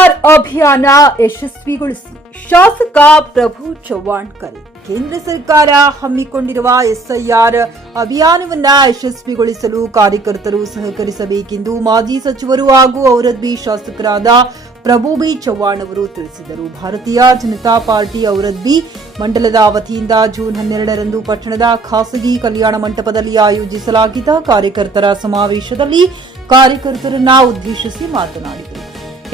SIR ಅಭಿಯಾನ ಯಶಸ್ವಿಗೊಳಿಸಿ ಶಾಸಕ ಪ್ರಭು ಚವ್ಹಾಣ್ ಕರೆ. ಕೇಂದ್ರ ಸರ್ಕಾರ ಹಮ್ಮಿಕೊಂಡಿರುವ ಎಸ್ಐಆರ್ ಅಭಿಯಾನವನ್ನ ಯಶಸ್ವಿಗೊಳಿಸಲು ಕಾರ್ಯಕರ್ತರು ಸಹಕರಿಸಬೇಕೆಂದು ಮಾಜಿ ಸಚಿವರು ಹಾಗೂ ಔರದ್ಬಿ ಶಾಸಕರಾದ ಪ್ರಭು ಬಿ ಚವ್ಹಾಣ್ ಅವರು ತಿಳಿಸಿದರು. ಭಾರತೀಯ ಜನತಾ ಪಾರ್ಟಿ ಔರದ್ಬಿ ಮಂಡಲದ ವತಿಯಿಂದ ಜೂನ್ 12ರಂದು ಪಟ್ಟಣದ ಖಾಸಗಿ ಕಲ್ಯಾಣ ಮಂಟಪದಲ್ಲಿ ಆಯೋಜಿಸಲಾಗಿದ್ದ ಕಾರ್ಯಕರ್ತರ ಸಮಾವೇಶದಲ್ಲಿ ಕಾರ್ಯಕರ್ತರನ್ನ ಉದ್ದೇಶಿಸಿ ಮಾತನಾಡಿದರು.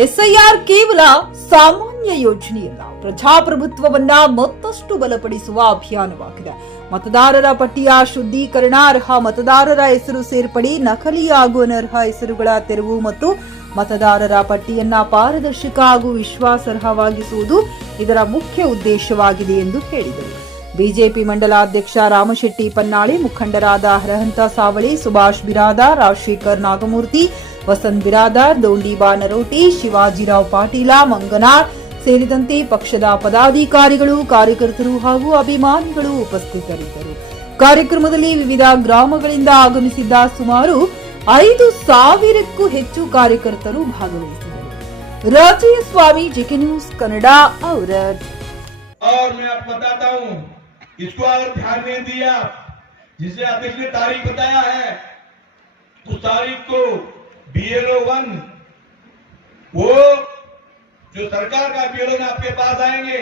ಎಸ್ಐಆರ್ ಕೇವಲ ಸಾಮಾನ್ಯ ಯೋಜನೆಯಲ್ಲ, ಪ್ರಜಾಪ್ರಭುತ್ವವನ್ನ ಮತ್ತಷ್ಟು ಬಲಪಡಿಸುವ ಅಭಿಯಾನವಾಗಿದೆ. ಮತದಾರರ ಪಟ್ಟಿಯ ಶುದ್ಧೀಕರಣ, ಅರ್ಹ ಮತದಾರರ ಹೆಸರು ಸೇರ್ಪಡೆ, ನಕಲಿ ಹಾಗೂ ಅನರ್ಹ ಹೆಸರುಗಳ ತೆರವು ಮತ್ತು ಮತದಾರರ ಪಟ್ಟಿಯನ್ನ ಪಾರದರ್ಶಕ ಹಾಗೂ ವಿಶ್ವಾಸಾರ್ಹವಾಗಿಸುವುದು ಇದರ ಮುಖ್ಯ ಉದ್ದೇಶವಾಗಿದೆ ಎಂದು ಹೇಳಿದರು. ಬಿಜೆಪಿ ಮಂಡಲಾಧ್ಯಕ್ಷ ರಾಮಶೆಟ್ಟಿ ಪನ್ನಾಳಿ, ಮುಖಂಡರಾದ ಹರಹಂತ ಸಾವಳಿ, ಸುಭಾಷ್ ಬಿರಾದಾರ್, ರಾಜಶೇಖರ್ ನಾಗಮೂರ್ತಿ, ವಸಂತ್ ಬಿರಾದಾರ್, ದೋಂಡಿಬಾ ನರೋಟಿ, ಶಿವಾಜಿರಾವ್ ಪಾಟೀಲ, ಮಂಗನಾಳ್ ಸೇರಿದಂತೆ ಪಕ್ಷದ ಪದಾಧಿಕಾರಿಗಳು, ಕಾರ್ಯಕರ್ತರು ಹಾಗೂ ಅಭಿಮಾನಿಗಳು ಉಪಸ್ಥಿತರಿದ್ದರು. ಕಾರ್ಯಕ್ರಮದಲ್ಲಿ ವಿವಿಧ ಗ್ರಾಮಗಳಿಂದ ಆಗಮಿಸಿದ್ದ ಸುಮಾರು 5,000ಕ್ಕೂ ಹೆಚ್ಚು ಕಾರ್ಯಕರ್ತರು ಭಾಗವಹಿಸಿದರು. ರಾಜೀವ್ ಸ್ವಾಮಿ, ಜೆಕೆ ನ್ಯೂಸ್ ಕನ್ನಡ, ಔರದ್. और मैं आपको बताता हूं, इसको अगर ध्यान नहीं दिया, जिसे अध्यक्ष ने तारीख बताया है, उस तारीख को BLO 1 वो जो सरकार का BLO आपके पास आएंगे,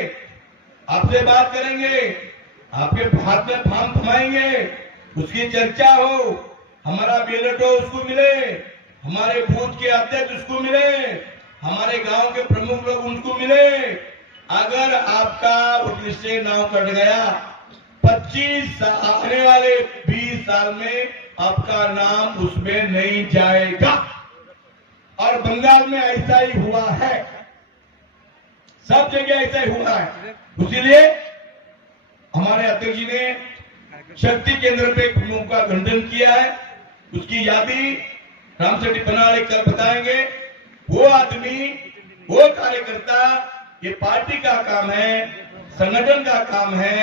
आपसे बात करेंगे, आपके हाथ में फॉर्म थमाएंगे, उसकी चर्चा हो, हमारा BLO उसको मिले, हमारे बूथ के अध्यक्ष उसको मिले, हमारे गांव के प्रमुख लोग उनको मिले. अगर आपका उस लिस्ट से नाम कट गया, 25 आने वाले 20 साल में आपका नाम उसमें नहीं जाएगा. और बंगाल में ऐसा ही हुआ है, सब जगह ऐसा ही हुआ है. इसीलिए हमारे अध्यक्ष जी ने शक्ति केंद्र पे प्रमुख का खंडन किया है. उसकी यादी रामशेट्टी पन्नाळे कल बताएंगे. वो आदमी, वो कार्यकर्ता, ये पार्टी का काम है, संगठन का काम है,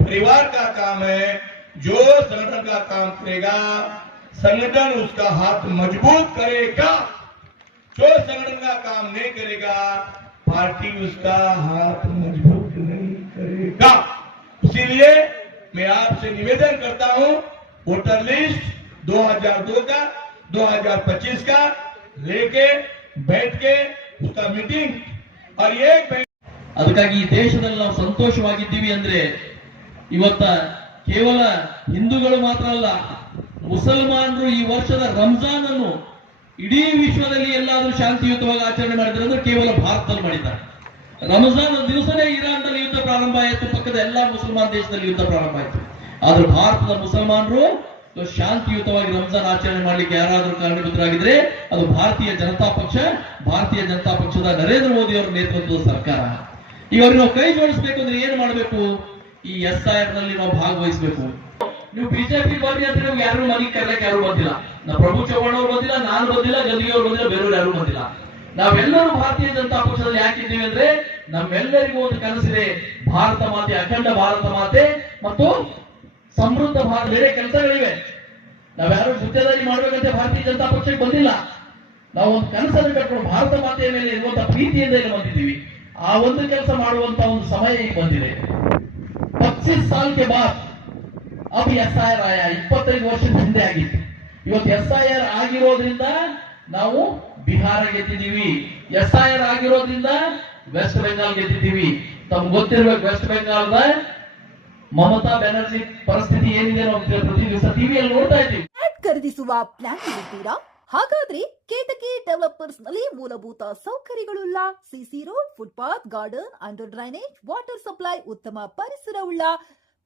परिवार का काम है. जो संगठन का काम करेगा, संगठन उसका हाथ मजबूत करेगा. जो संगठन का काम नहीं करेगा, पार्टी उसका हाथ मजबूत नहीं करेगा. इसीलिए मैं आपसे निवेदन करता हूं, वोटर लिस्ट 2002 का 2025 का लेके बैठ के उसका मीटिंग और ये ಅದಕ್ಕಾಗಿ ಈ ದೇಶದಲ್ಲಿ ನಾವು ಸಂತೋಷವಾಗಿದ್ದೀವಿ ಅಂದ್ರೆ ಇವತ್ತ ಕೇವಲ ಹಿಂದೂಗಳು ಮಾತ್ರ ಅಲ್ಲ, ಮುಸಲ್ಮಾನರು ಈ ವರ್ಷದ ರಂಜಾನ್ ಅನ್ನು ಇಡೀ ವಿಶ್ವದಲ್ಲಿ ಎಲ್ಲಾದ್ರೂ ಶಾಂತಿಯುತವಾಗಿ ಆಚರಣೆ ಮಾಡಿದ್ರೆ ಅಂದ್ರೆ ಕೇವಲ ಭಾರತದಲ್ಲಿ ಮಾಡಿದ್ದಾರೆ. ರಂಜಾನ್ ದಿವಸನೇ ಇರಾನ್ದಲ್ಲಿ ಯುದ್ಧ ಪ್ರಾರಂಭ ಆಯಿತು, ಪಕ್ಕದ ಎಲ್ಲಾ ಮುಸಲ್ಮಾನ್ ದೇಶದಲ್ಲಿ ಯುದ್ಧ ಪ್ರಾರಂಭ ಆಯಿತು. ಆದ್ರೆ ಭಾರತದ ಮುಸಲ್ಮಾನರು ಶಾಂತಿಯುತವಾಗಿ ರಂಜಾನ್ ಆಚರಣೆ ಮಾಡ್ಲಿಕ್ಕೆ ಯಾರಾದ್ರೂ ಕಾರಣೀಭೂತರಾಗಿದ್ರೆ ಅದು ಭಾರತೀಯ ಜನತಾ ಪಕ್ಷದ ನರೇಂದ್ರ ಮೋದಿ ಅವರ ನೇತೃತ್ವದ ಸರ್ಕಾರ. ಈಗ ಅವ್ರಿಗೆ ನಾವು ಕೈ ಜೋಡಿಸಬೇಕು ಅಂದ್ರೆ ಏನ್ ಮಾಡಬೇಕು? ಈ SIR ನಲ್ಲಿ ನಾವು ಭಾಗವಹಿಸಬೇಕು. ನೀವು ಬಿಜೆಪಿ ಬರ್ರಿ ಅಂದ್ರೆ ನೀವು ಯಾರು ಮನೆಗೆ ಕರೆಯಕ್ಕೆ ಯಾರು ಬಂದಿಲ್ಲ. ನಾವು ಪ್ರಭು ಚವ್ಹಾಣ್ ಅವರು ಬಂದಿಲ್ಲ, ನಾನು ಬಂದಿಲ್ಲ, ಗದ್ದಿಗೆ ಅವರು ಬಂದಿಲ್ಲ, ಬೇರೆಯವರು ಯಾರು ಬಂದಿಲ್ಲ. ನಾವೆಲ್ಲರೂ ಭಾರತೀಯ ಜನತಾ ಪಕ್ಷದಲ್ಲಿ ಯಾಕಿದ್ದೀವಿ ಅಂದ್ರೆ ನಮ್ಮೆಲ್ಲರಿಗೂ ಒಂದು ಕನಸಿದೆ, ಭಾರತ ಮಾತೆ, ಅಖಂಡ ಭಾರತ ಮಾತೆ ಮತ್ತು ಸಮೃದ್ಧ ಭಾರತ. ಬೇರೆ ಕೆಲಸಗಳಿವೆ, ನಾವ್ಯಾರು ಗುತ್ತೇದಾರಿ ಮಾಡ್ಬೇಕಂತ ಭಾರತೀಯ ಜನತಾ ಪಕ್ಷಕ್ಕೆ ಬಂದಿಲ್ಲ. ನಾವು ಒಂದು ಕನಸನ್ನು ಕಟ್ಕೊಂಡು ಭಾರತ ಮಾತೆಯ ಮೇಲೆ ಇರುವಂತಹ ಪ್ರೀತಿಯಿಂದ ಇಲ್ಲಿ ಬಂದಿದ್ದೀವಿ. ಆ ಒಂದು ಕೆಲಸ ಮಾಡುವಂತ ಒಂದು ಸಮಯ ಈಗ ಬಂದಿದೆ. 25 ಸಾಲ್ಗೆ ಬಾದ್ अब SIR ಆಯಾ, 25 ವರ್ಷದ ಹಿಂದೆ ಆಗಿತ್ತು. ಇವತ್ತು SIR ಆಗಿರೋದ್ರಿಂದ ನಾವು ಬಿಹಾರ ಗೆದ್ದಿದ್ದೀವಿ, SIR ಆಗಿರೋದ್ರಿಂದ ವೆಸ್ಟ್ ಬೆಂಗಾಲ್ ಗೆದ್ದಿದ್ದೀವಿ. ತಮ್ಗೆ ಗೊತ್ತಿರ್ಬೇಕು, ವೆಸ್ಟ್ ಬೆಂಗಾಲ್ದ ಮಮತಾ ಬ್ಯಾನರ್ಜಿ ಪರಿಸ್ಥಿತಿ ಏನಿದೆ ನಾವು ಪ್ರತಿ ದಿವಸ ಟಿವಿಯಲ್ಲಿ ನೋಡ್ತಾ ಇದ್ದೀವಿ. ಖರೀದಿಸುವ ಪ್ಲಾನ್ ಇದ್ದೀರಾ? ಹಾಗಾದ್ರೆ ಕೇತಕಿ ಡೆವಲಪರ್ಸ್ ನಲ್ಲಿ ಮೂಲಭೂತ ಸೌಕರ್ಯಗಳುಳ್ಳ CC road, footpath, garden, under drainage, water supply, ಉತ್ತಮ ಪರಿಸರವುಳ್ಳ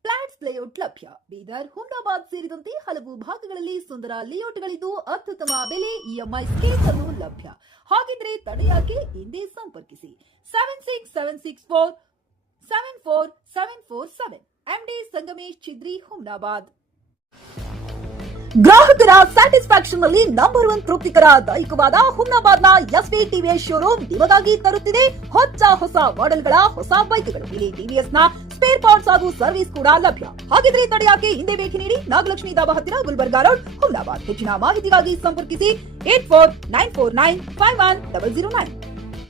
ಫ್ಲಾಟ್ಸ್ ಲೇಔಟ್ ಲಭ್ಯ. ಬೀದರ್, ಹುಮ್ನಾಬಾದ್ ಸೇರಿದಂತೆ ಹಲವು ಭಾಗಗಳಲ್ಲಿ ಸುಂದರ ಲೇಔಟ್ಗಳಿದ್ದು ಅತ್ಯುತ್ತಮ ಬೆಲೆ, EMI ಸ್ಕೀಮ್ಸ್ ಅನ್ನು ಲಭ್ಯ. ಹಾಗಿದ್ರೆ ತಡೆಯಾಕೆ? ಹಿಂದೆ ಸಂಪರ್ಕಿಸಿ 7676474747 MD ಸಂಗಮೇಶ್ ಚಿದ್ರಿ, ಹುಮ್ನಾಬಾದ್. ಗ್ರಾಹಕರ ಸ್ಯಾಟಿಸ್ಫ್ಯಾಕ್ಷನ್ ನಲ್ಲಿ ನಂಬರ್ 1 ತೃಪ್ತಿಕರ ದಾಯಕವಾದ ಹುಮ್ನಾಬಾದ್ನ SV TVS ಶೋರೂಮ್ ನಿಮಗಾಗಿ ತರುತ್ತಿದೆ ಹೊಸ ಮಾಡೆಲ್ಗಳ ಹೊಸ ಬೈಕ್ಗಳು. ಇಲ್ಲಿ TVS ನ ಸ್ಪೇರ್ ಪಾರ್ಟ್ಸ್ ಹಾಗೂ ಸರ್ವಿಸ್ ಕೂಡ ಲಭ್ಯ. ಹಾಗಿದ್ರೆ ತಡೆಯಾಕೆ? ಹಿಂದೆ ಭೇಟಿ ನೀಡಿ, ನಾಗಲಕ್ಷ್ಮಿ ಧಾಬಾ ಹತ್ತಿರ, ಗುಲ್ಬರ್ಗಾ ರೋಡ್, ಹುಮ್ನಾಬಾದ್. ಹೆಚ್ಚಿನ ಮಾಹಿತಿಗಾಗಿ ಸಂಪರ್ಕಿಸಿ 8494951009.